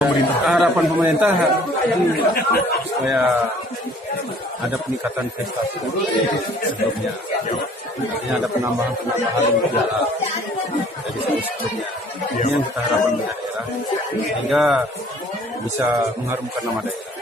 Harapan pemerintah ini supaya ada peningkatan prestasi sebelumnya. Artinya ada penambahan juara dari sebelumnya. Ini yang kita harapkan dari daerah sehingga bisa mengharumkan nama daerah.